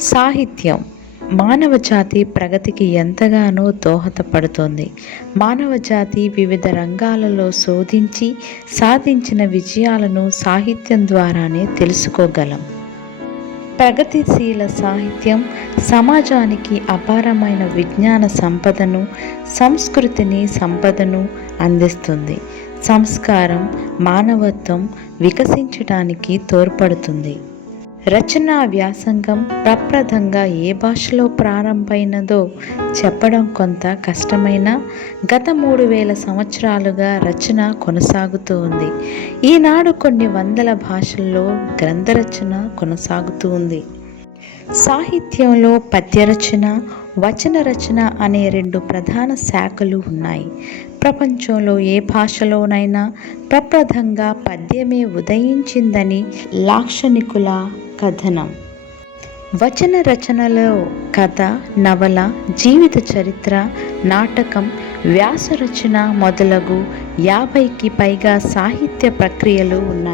సాహిత్యం మానవ జాతి ప్రగతికి ఎంతగానో దోహదపడుతుంది. మానవ జాతి వివిధ రంగాలలో శోధించి సాధించిన విజయాలను సాహిత్యం ద్వారానే తెలుసుకోగలం. ప్రగతిశీల సాహిత్యం సమాజానికి అపారమైన విజ్ఞాన సంపదను, సంపదను అందిస్తుంది. సంస్కారం, మానవత్వం వికసించడానికి తోడ్పడుతుంది. రచనా వ్యాసంగం ప్రప్రథంగా ఏ భాషలో ప్రారంభమైనదో చెప్పడం కొంత కష్టమైన గత 3000 సంవత్సరాలుగా రచన కొనసాగుతూ ఉంది. ఈనాడు కొన్ని వందల భాషల్లో గ్రంథరచన కొనసాగుతూ ఉంది. సాహిత్యంలో పద్యరచన, వచన రచన అనే 2 ప్రధాన శాఖలు ఉన్నాయి. ప్రపంచంలో ఏ భాషలోనైనా ప్రప్రథంగా పద్యమే ఉదయించిందని లాక్షణికుల కథనం. వచన రచనలో కథ, నవల, జీవిత చరిత్ర, నాటకం, వ్యాసరచన మొదలగు 50కి పైగా సాహిత్య ప్రక్రియలు ఉన్నాయి.